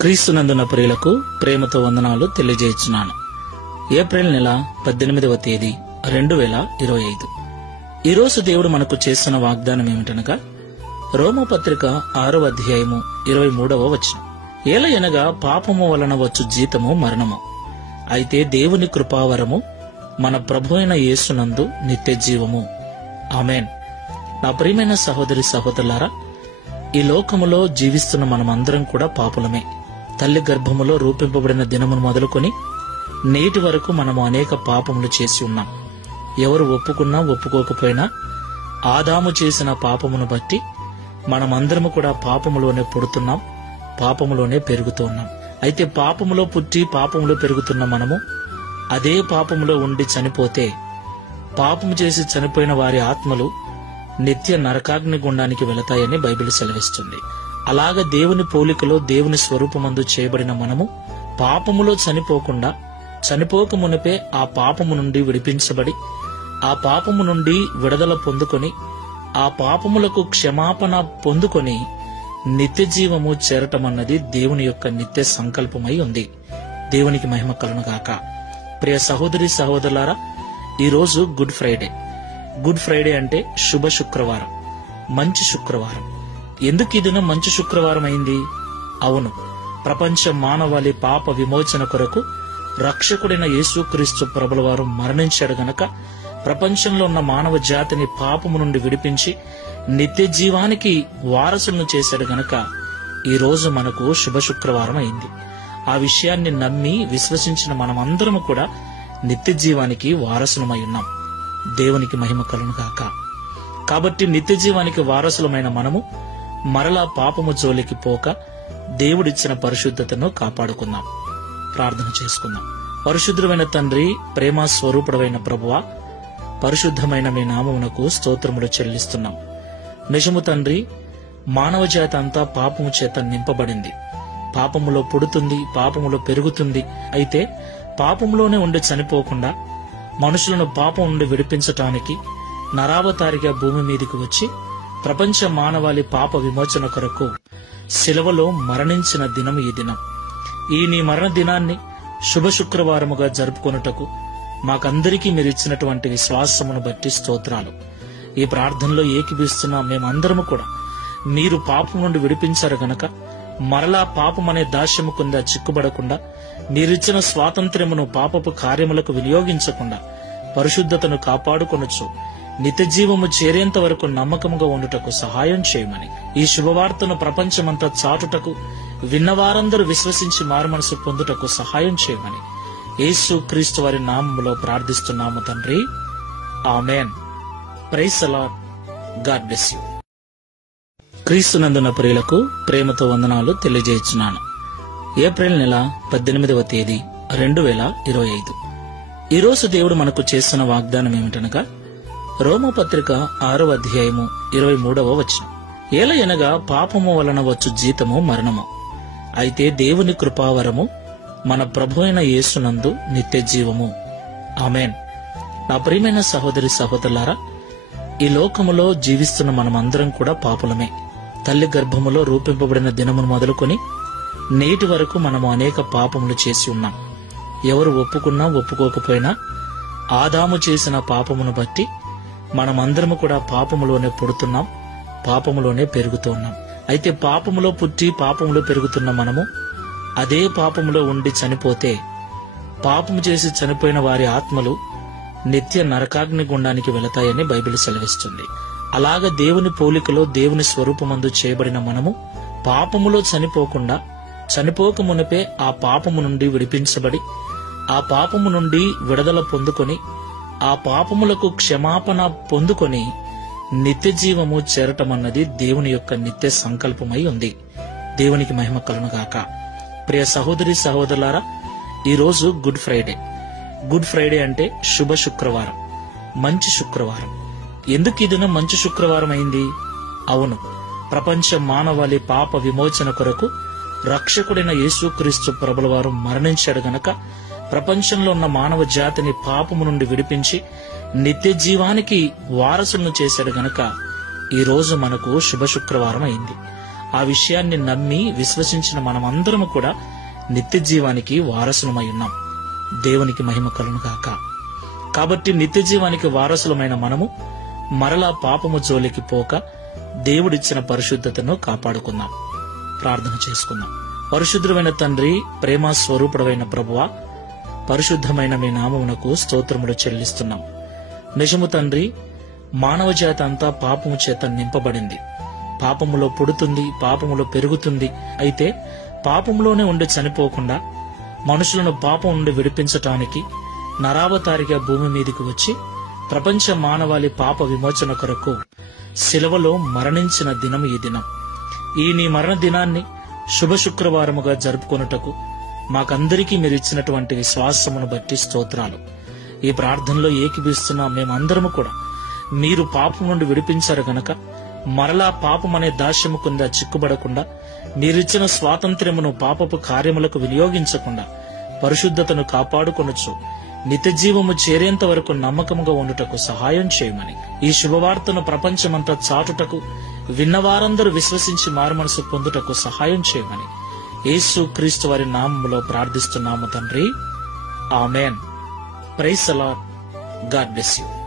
క్రీస్తునందున ప్రియులకు ప్రేమతో వందనాలు తెలియజేస్తున్నాను. ఏప్రిల్ నెల 18వ తేదీ 2025. ఈరోజు దేవుడు మనకు చేసిన వాగ్దానం ఏమిటనగా రోమపత్రిక 6వ అధ్యాయము 23వ వచనం. ఏలయనగా పాపము వలన వచ్చు జీతము మరణము, అయితే దేవుని కృపావరము మన ప్రభువైన యేసునందు నిత్య జీవము. ఆమేన్. నా ప్రియమైన సహోదరి సహోదరులారా, ఈ లోకములో జీవిస్తున్న మనమందరం కూడా పాపులమే. తల్లి గర్భములో రూపింపబడిన దినమును మొదలుకొని నేటి వరకు మనము అనేక పాపములు చేసి ఉన్నాం. ఎవరు ఒప్పుకున్నా ఒప్పుకోకపోయినా ఆదాము చేసిన పాపమును బట్టి మనమందరము కూడా పాపములోనే పుడుతున్నాం, పాపములోనే పెరుగుతూ ఉన్నాం. అయితే పాపములో పుట్టి పాపములో పెరుగుతున్న మనము అదే పాపములో ఉండి చనిపోతే పాపము చేసి చనిపోయిన వారి ఆత్మలు నిత్య నరకాగ్ని గుండానికి వెళతాయని బైబిల్ సెలవిస్తుంది. అలాగ దేవుని పోలికలో దేవుని స్వరూపమందు చేయబడిన మనము పాపములో చనిపోక మునిపే ఆ పాపము నుండి విడిపించబడి ఆ పాపము నుండి విడుదల పొందుకొని ఆ పాపములకు క్షమాపణ పొందుకొని నిత్య జీవము చేరటమన్నది దేవుని యొక్క నిత్య సంకల్పమై ఉంది. దేవునికి మహిమ కలుగును గాక. ప్రియ సహోదరి సహోదరులారా, ఈరోజు గుడ్ ఫ్రైడే. గుడ్ ఫ్రైడే అంటే శుభ శుక్రవారం, మంచి శుక్రవారం. ఎందుకు ఈ దినం మంచి శుక్రవారం అయింది? అవును, ప్రపంచ మానవాళి పాప విమోచన కొరకు రక్షకుడైన యేసుక్రీస్తు ప్రభుల వారు మరణించాడు గనక ప్రపంచంలో ఉన్న మానవ జాతిని పాపము నుండి విడిపించి నిత్య జీవానికి వారసులను చేశాడు గనక ఈ రోజు మనకు శుభ శుక్రవారం అయింది. ఆ విషయాన్ని నమ్మి విశ్వసించిన మనమందరము కూడా నిత్య జీవానికి వారసులమై ఉన్నాం. దేవునికి మహిమ కలుగును గాక. కాబట్టి నిత్య జీవానికి వారసులమైన మనము మరలా పాపము జోలికి పోక దేవుడిచ్చిన పరిశుద్ధతను కాపాడుకుందాం. ప్రార్థన చేసుకుందాం. పరిశుద్ధమైన తండ్రి, ప్రేమ స్వరూపుడమైన ప్రభువా, పరిశుద్ధమైన మీ నామమునకు స్తోత్రములు చెల్లిస్తున్నాం. నిజము తండ్రి, మానవ జాతి అంతా పాపము చేత నింపబడింది. పాపములో పుడుతుంది, పాపములో పెరుగుతుంది. అయితే పాపములోనే ఉండి చనిపోకుండా మనుషులను పాపం నుండి విడిపించటానికి నరావతారిగా భూమి మీదికి వచ్చి ప్రపంచ మానవాళి పాప విమోచన కొరకు శిలువలో మరణించిన దినం ఈ దినం. ఈ నీ మరణ దినాన్ని శుభ శుక్రవారముగా జరుపుకొనుటకు మాకందరికీ మీరు ఇచ్చినటువంటి విశ్వాసమును బట్టి స్తోత్రాలు. ఈ ప్రార్థనలో ఏకీభవిస్తున్న మేమందరము కూడా మీరు పాపం నుండి విడిపించారు గనక మరలా పాపమనే దాస్యము కింద చిక్కుబడకుండా మీరిచ్చిన స్వాతంత్ర్యమును పాపపు కార్యములకు వినియోగించకుండా పరిశుద్ధతను కాపాడుకొనొచ్చు నిత్య జీవము చేరేంత వరకు నమ్మకముగా ఉండుటకు సహాయం చేయమని, ఈ శుభవార్తను ప్రపంచమంతా చాటుటకు విన్నవారందరూ విశ్వసించి మారుమనసు పొందుటకు సహాయం చేయమని యేసు క్రీస్తు వారి నామములో ప్రార్థిస్తున్నాము తండ్రి. Amen. Praise the Lord. God bless you. క్రీస్తునందున ప్రియులకు ప్రేమతో వందనాలు తెలియజేస్తున్నాను. ఏప్రిల్ నెల 18వ తేదీ 2025. ఈరోజు దేవుడు మనకు చేసిన వాగ్దానం ఏమిటనగా రోమపత్రిక 6వ అధ్యాయము 23వ వచనం. ఏలయనగా పాపము వలన వచ్చు జీతము మరణము, అయితే దేవుని కృపావరము మన ప్రభువైన యేసునందు నిత్య జీవము. ఆమేన్. నా ప్రియమైన సహోదరి సహోదరులారా, ఈ లోకములో జీవిస్తున్న మనమందరం కూడా పాపులమే. తల్లి గర్భములో రూపింపబడిన దినమును మొదలుకొని నేటి వరకు మనము అనేక పాపములు చేసి ఉన్నాం. ఎవరు ఒప్పుకున్నా ఒప్పుకోకపోయినా ఆదాము చేసిన పాపమును బట్టి మనమందరము కూడా పాపములోనే పుడుతున్నాం, పాపములోనే పెరుగుతూ ఉన్నాం. అయితే పాపములో పుట్టి పాపములో పెరుగుతున్న మనము అదే పాపములో ఉండి చనిపోతే పాపము చేసి చనిపోయిన వారి ఆత్మలు నిత్య నరకాగ్ని గుండానికి వెళతాయని బైబిల్ సెలవిస్తుంది. అలాగ దేవుని పోలికలో దేవుని స్వరూపమందు చేయబడిన మనము పాపములో చనిపోక మునిపే ఆ పాపము నుండి విడిపించబడి ఆ పాపము నుండి విడుదల పొందుకొని ఆ పాపములకు క్షమాపణ పొందుకొని నిత్య జీవము చేరటమన్నది దేవుని యొక్క నిత్య సంకల్పమై ఉంది. దేవునికి మహిమ కలుగును గాక. ప్రియ సహోదరి సహోదరులారా, ఈరోజు గుడ్ ఫ్రైడే. గుడ్ ఫ్రైడే అంటే శుభ శుక్రవారం, మంచి శుక్రవారం. ఎందుకు ఈ దినం మంచి శుక్రవారం అయింది? అవును, ప్రపంచ మానవాళి పాప విమోచన కొరకు రక్షకుడైన యేసుక్రీస్తు ప్రభుల వారు మరణించాడు గనక ప్రపంచంలో ఉన్న మానవ జాతిని పాపము నుండి విడిపించి నిత్య జీవానికి వారసులను చేశాడు గనక ఈ రోజు మనకు శుభ శుక్రవారం అయింది. ఆ విషయాన్ని నమ్మి విశ్వసించిన మనమందరము కూడా నిత్య జీవానికి వారసులమై ఉన్నాం. దేవునికి మహిమ కలుగును గాక. కాబట్టి నిత్య జీవానికి వారసులమైన మనము మరలా పాపము జోలికి పోక దేవుడిచ్చిన పరిశుద్ధతను కాపాడుకుందాం. ప్రార్థన చేసుకుందాం. పరిశుద్ధమైన తండ్రి, ప్రేమ స్వరూపుడమైన ప్రభువా, పరిశుద్ధమైన మీ నామమునకు స్తోత్రములు చెల్లిస్తున్నాం. నిజము తండ్రి, మానవ జాతి అంతా పాపము చేత నింపబడింది. పాపములో పుడుతుంది, పాపములో పెరుగుతుంది. అయితే పాపములోనే ఉండి చనిపోకుండా మనుషులను పాపం నుండి విడిపించటానికి నరావతారిగా భూమి మీదికి వచ్చి ప్రపంచ మానవాళి పాప విమోచన కొరకు శిలువలో మరణించిన దినం ఈ దినం. ఈ నీ మరణ దినాన్ని శుభ శుక్రవారముగా జరుపుకొనుటకు మాకందరికీ మీరు ఇచ్చినటువంటి విశ్వాసమును బట్టి స్తోత్రాలు. ఈ ప్రార్థనలో ఏకీభవిస్తున్న మేమందరము కూడా మీరు పాపం నుండి విడిపించారు గనక మరలా పాపం అనే దాస్యము కింద చిక్కుబడకుండా మీరిచ్చిన స్వాతంత్ర్యమును పాపపు కార్యములకు వినియోగించకుండా పరిశుద్ధతను కాపాడుకొనొచ్చు నిత్య జీవము చేరేంత వరకు నమ్మకముగా ఉండుటకు సహాయం చేయమని, ఈ శుభవార్తను ప్రపంచమంతా చాటుటకు విన్నవారందరూ విశ్వసించి మారుమనసు పొందుటకు సహాయం చేయమని యేసు క్రీస్తు వారి నామములో ప్రార్థిస్తున్నాము తండ్రి. Amen. Praise the Lord. God bless you.